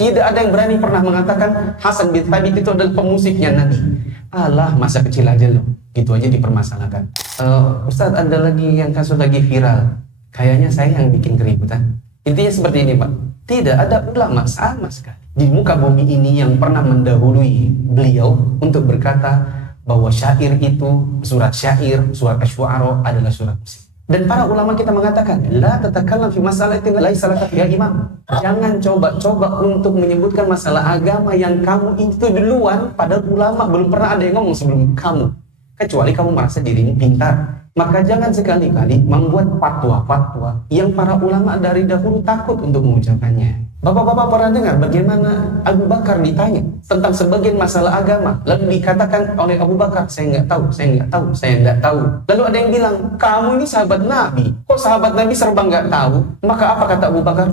Tidak ada yang berani pernah mengatakan Hasan bin Thabit itu adalah pemusiknya Nabi. Alah, masa kecil aja loh. Gitu aja dipermasalahkan. Ustadz, ada lagi yang kasus lagi viral. Kayaknya saya yang bikin keributan. Intinya seperti ini, Pak. Tidak ada ulama sama sekali di muka bumi ini yang pernah mendahului beliau untuk berkata bahwa syair itu, surat syair, surat asy-syu'ara adalah surat musik. Dan para ulama kita mengatakan, la tatakallam fi masalatin laisa laka fiha imam. Jangan coba-coba untuk menyebutkan masalah agama yang kamu itu duluan, padahal ulama belum pernah ada yang ngomong sebelum kamu. Kecuali kamu merasa dirimu pintar. Maka jangan sekali-kali membuat fatwa-fatwa yang para ulama dari dahulu takut untuk mengucapkannya. Bapak-bapak pernah dengar bagaimana Abu Bakar ditanya tentang sebagian masalah agama, lalu dikatakan oleh Abu Bakar, saya nggak tahu. Lalu ada yang bilang, kamu ini sahabat Nabi, kok sahabat Nabi serba nggak tahu? Maka apa kata Abu Bakar?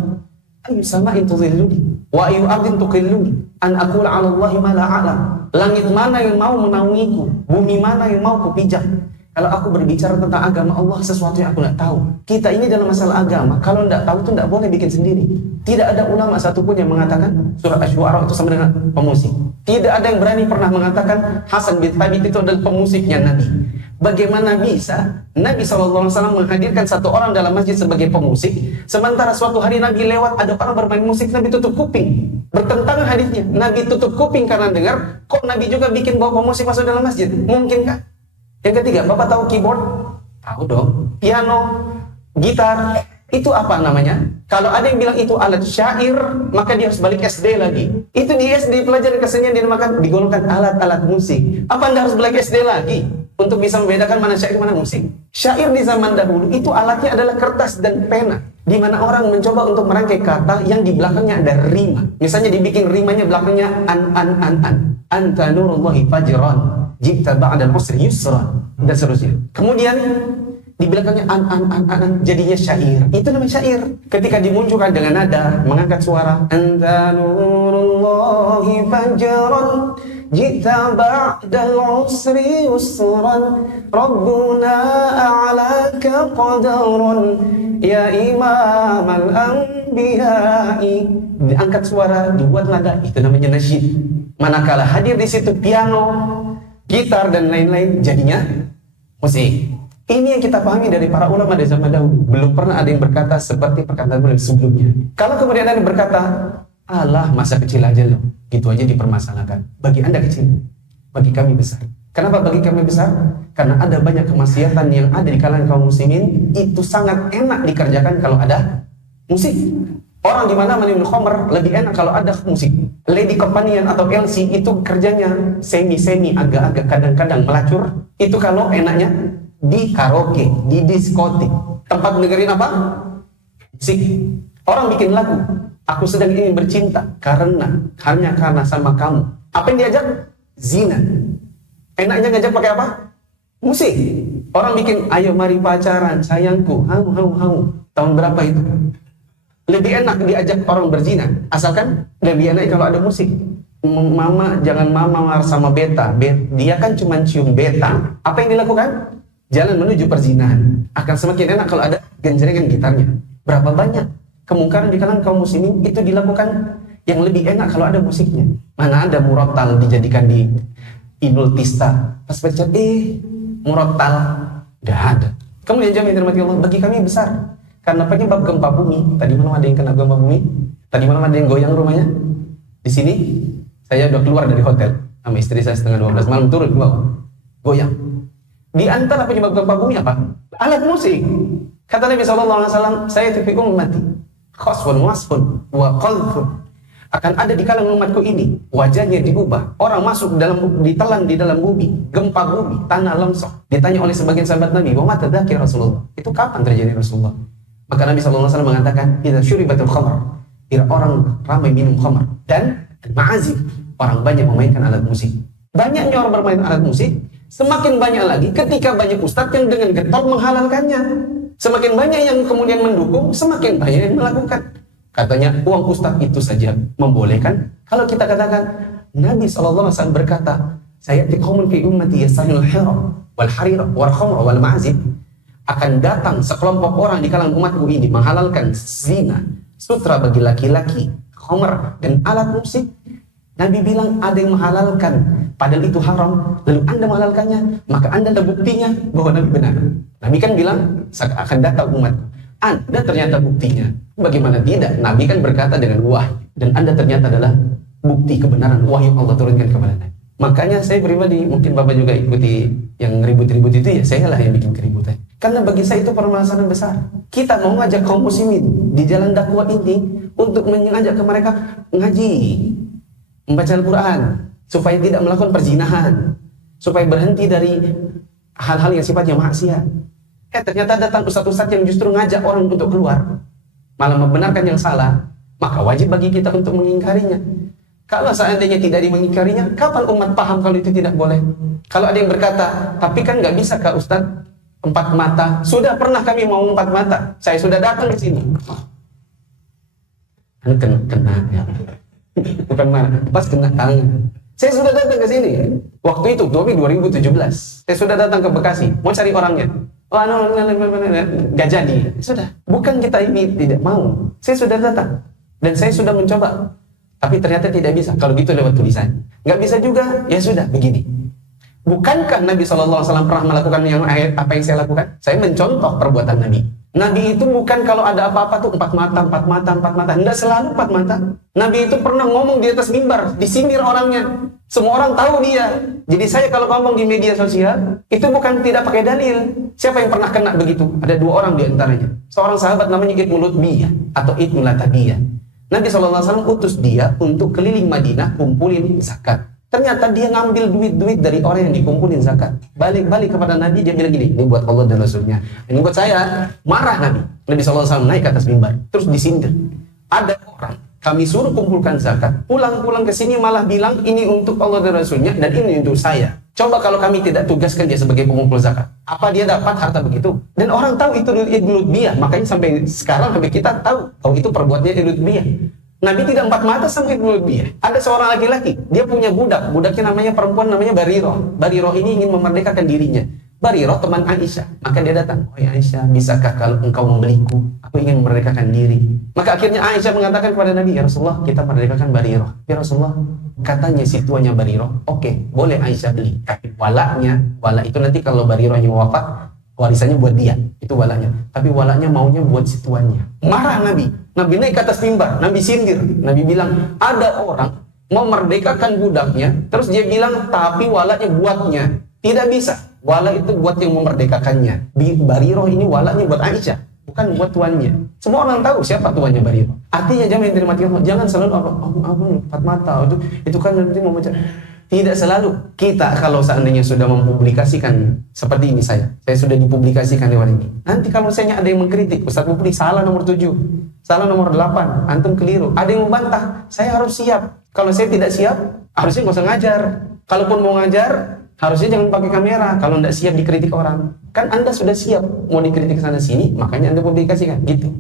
Ayu sama'in tudhilluni wa ayu ardin tuqilluni an aqula 'ala Allahi ma la a'lam. Langit mana yang mau menaungiku, bumi mana yang mau kupijak, kalau aku berbicara tentang agama Allah, sesuatu yang aku tidak tahu. Kita ini dalam masalah agama, kalau tidak tahu itu tidak boleh bikin sendiri. Tidak ada ulama satupun yang mengatakan surat asy-syu'ara itu sama dengan pemusik. Tidak ada yang berani pernah mengatakan Hasan bin Thabit itu adalah pemusiknya Nabi. Bagaimana bisa Nabi SAW menghadirkan satu orang dalam masjid sebagai pemusik, sementara suatu hari Nabi lewat, ada orang bermain musik, Nabi tutup kuping. Bertentangan hadisnya, Nabi tutup kuping karena dengar, kok Nabi juga bikin bawa pemusik masuk dalam masjid? Mungkinkah? Yang ketiga, Bapak tahu keyboard? Tahu dong. Piano, gitar, itu apa namanya? Kalau ada yang bilang itu alat syair, maka dia harus balik SD lagi. Itu di SD pelajaran kesenian dinamakan, digolongkan alat-alat musik. Apa Anda harus balik SD lagi untuk bisa membedakan mana syair mana musik? Syair di zaman dahulu itu alatnya adalah kertas dan pena, di mana orang mencoba untuk merangkai kata yang di belakangnya ada rima. Misalnya dibikin rimanya belakangnya an. Anta nurullahi fajran jibta ba'dal usri yusra, dan seterusnya. Kemudian di belakangnya an jadinya syair. Itu namanya syair. Ketika dimunculkan dengan nada, mengangkat suara, anta nurullahi fajran jibta ba'dal usri yusran, rabbuna a'laka qadaran ya imam al-anbiya'i. Diangkat suara, dibuat nada, itu namanya nasyid. Manakala hadir di situ piano, gitar dan lain-lain, jadinya musik. Ini yang kita pahami dari para ulama dari zaman dahulu. Belum pernah ada yang berkata seperti perkataan beliau sebelumnya. Kalau kemudian ada yang berkata, alah, masa kecil aja loh, gitu aja dipermasalahkan. Bagi Anda kecil, bagi kami besar. Kenapa bagi kami besar? Karena ada banyak kemaksiatan yang ada di kalangan kaum muslimin, itu sangat enak dikerjakan kalau ada musik. Orang di mana minum khamr lebih enak kalau ada musik. Lady Companion atau LC itu kerjanya semi agak-agak kadang-kadang melacur. Itu kalau enaknya di karaoke, di diskotik. Tempat dengerin apa? Musik. Orang bikin lagu, aku sedang ingin bercinta hanya karena sama kamu. Apa yang diajak? Zina. Enaknya ngajak pakai apa? Musik. Orang bikin, ayo mari pacaran sayangku, hau. Tahun berapa itu? Lebih enak diajak orang berzina, asalkan lebih enak kalau ada musik. Mama, jangan mama sama beta. Dia kan cuma cium beta. Apa yang dilakukan? Jalan menuju perzinahan. Akan semakin enak kalau ada genjrengan gitarnya. Berapa banyak kemungkaran di kalangan kaum muslimin itu dilakukan yang lebih enak kalau ada musiknya. Mana ada murattal dijadikan di Inul Tista. Pas baca, murattal, gak ada. Kemudian jamaah yang dirahmati Allah, bagi kami besar. Karena penyebab gempa bumi, tadi malam ada yang kena gempa bumi, tadi malam ada yang goyang rumahnya. Di sini, saya udah keluar dari hotel sama istri saya setengah 12 malam, turun ke bawah, goyang. Di antara penyebab gempa bumi apa? Alat musik. Kata Nabi SAW, saya fi ummati khasfun wasfun wa qalfun. Akan ada di kalangan umatku ini, wajahnya diubah, orang masuk ditelan di dalam bumi, gempa bumi, tanah longsor. Ditanya oleh sebagian sahabat Nabi, wa mata dzakir Rasulullah, itu kapan terjadi Rasulullah? Maka Nabi SAW mengatakan, idza syuribatul khamr, bila orang ramai minum khamr, dan ma'azif, orang banyak memainkan alat musik. Banyaknya orang bermain alat musik, semakin banyak lagi ketika banyak ustadz yang dengan getol menghalalkannya. Semakin banyak yang kemudian mendukung, semakin banyak yang melakukan. Katanya uang ustadz itu saja membolehkan. Kalau kita katakan, Nabi SAW berkata, sayati qaumun fi ummati yastahilul hira wal harira wal khamra wal ma'azif. Akan datang sekelompok orang di kalangan umatku ini menghalalkan zina, sutra bagi laki-laki, khamr dan alat musik. Nabi bilang ada yang menghalalkan, padahal itu haram, lalu Anda menghalalkannya, maka Anda ada buktinya bahwa Nabi benar. Nabi kan bilang, akan datang umat. Anda ternyata buktinya. Bagaimana tidak? Nabi kan berkata dengan wahyu, dan Anda ternyata adalah bukti kebenaran wahyu Allah turunkan kepada Nabi. Makanya saya pribadi, mungkin Bapak juga ikuti yang ribut-ribut itu, ya saya lah yang bikin keributan. Karena bagi saya itu permasalahan besar. Kita mau ngajak kaum muslimin di jalan dakwah ini untuk mengajak ke mereka ngaji, membaca Al-Quran, supaya tidak melakukan perzinahan, supaya berhenti dari hal-hal yang sifatnya maksiat. Ternyata datang ustadz-ustadz yang justru ngajak orang untuk keluar, malah membenarkan yang salah, maka wajib bagi kita untuk mengingkarinya. Kalau seandainya tidak mengingkarinya, kapan umat paham kalau itu tidak boleh? Kalau ada yang berkata, tapi kan nggak bisa Kak Ustadz, 4 mata. Sudah pernah kami mau 4 mata. Saya sudah datang ke sini. Kena ya. Bukan marah, pas kena tangan. Saya sudah datang ke sini. Waktu itu, 2017. Saya sudah datang ke Bekasi, mau cari orangnya. Oh, nggak jadi. Sudah. Bukan kita ini tidak mau. Saya sudah datang. Dan saya sudah mencoba. Tapi ternyata tidak bisa. Kalau gitu lewat tulisan. Nggak bisa juga, ya sudah, begini. Bukankah Nabi SAW pernah melakukan apa yang saya lakukan? Saya mencontoh perbuatan Nabi. Nabi itu bukan kalau ada apa-apa tuh 4 mata, 4 mata, 4 mata. Tidak selalu 4 mata. Nabi itu pernah ngomong di atas mimbar, disindir orangnya. Semua orang tahu dia. Jadi saya kalau ngomong di media sosial, itu bukan tidak pakai dalil. Siapa yang pernah kena begitu? Ada 2 orang di antaranya. Seorang sahabat namanya Ibnu Lutbiyah atau Ibnu Latabiyah. Nabi SAW utus dia untuk keliling Madinah kumpulin zakat. Ternyata dia ngambil duit-duit dari orang yang dikumpulin zakat. Balik-balik kepada Nabi, dia bilang gini, ini buat Allah dan Rasulnya. Ini buat saya. Marah Nabi. Nabi SAW naik ke atas mimbar. Terus disindir. Ada orang, kami suruh kumpulkan zakat. Pulang-pulang ke sini malah bilang, ini untuk Allah dan Rasulnya, dan ini untuk saya. Coba kalau kami tidak tugaskan dia sebagai pengumpul zakat. Apa dia dapat harta begitu? Dan orang tahu itu Ibnu Lutbiyah. Makanya sampai sekarang, sampai kita tahu. Oh, itu perbuatannya Ibnu Lutbiyah. Nabi tidak 4 mata sama Ibnu Lutbiyah. Ada seorang laki-laki, dia punya budak. Budaknya namanya perempuan, namanya Bariroh. Bariroh ini ingin memerdekakan dirinya. Bariroh teman Aisyah. Maka dia datang, oh ya Aisyah, bisakah kalau engkau membeliku? Aku ingin memerdekakan diri. Maka akhirnya Aisyah mengatakan kepada Nabi, ya Rasulullah, kita merdekakan Bariroh. Ya Rasulullah, katanya si tuanya Bariroh, oke, boleh Aisyah beli. Tapi walaknya, walak itu nanti kalau Barirohnya wafat, warisannya buat dia. Itu walaknya. Tapi walaknya maunya buat si tuanya. Marah Nabi. Nabi naik ke atas mimbar. Nabi sindir. Nabi bilang, ada orang memerdekakan budaknya, terus dia bilang, tapi walaknya buatnya. Tidak bisa. Walak itu buat yang memerdekakannya. Bariroh ini walaknya buat Aisyah, bukan buat tuannya. Semua orang tahu siapa tuannya Bariroh. Artinya jangan dirahmati Allah, jangan selalu empat mata itu kan nanti mau macam. Tidak selalu. Kita kalau seandainya sudah mempublikasikan seperti ini, saya sudah dipublikasikan lewat ini. Nanti kalau misalnya ada yang mengkritik, Ustaz Mufli salah nomor 7, salah nomor 8, antum keliru. Ada yang membantah, saya harus siap. Kalau saya tidak siap, harusnya nggak usah ngajar. Kalaupun mau ngajar, harusnya jangan pakai kamera. Kalau tidak siap dikritik orang, kan Anda sudah siap mau dikritik sana sini, makanya Anda publikasikan gitu.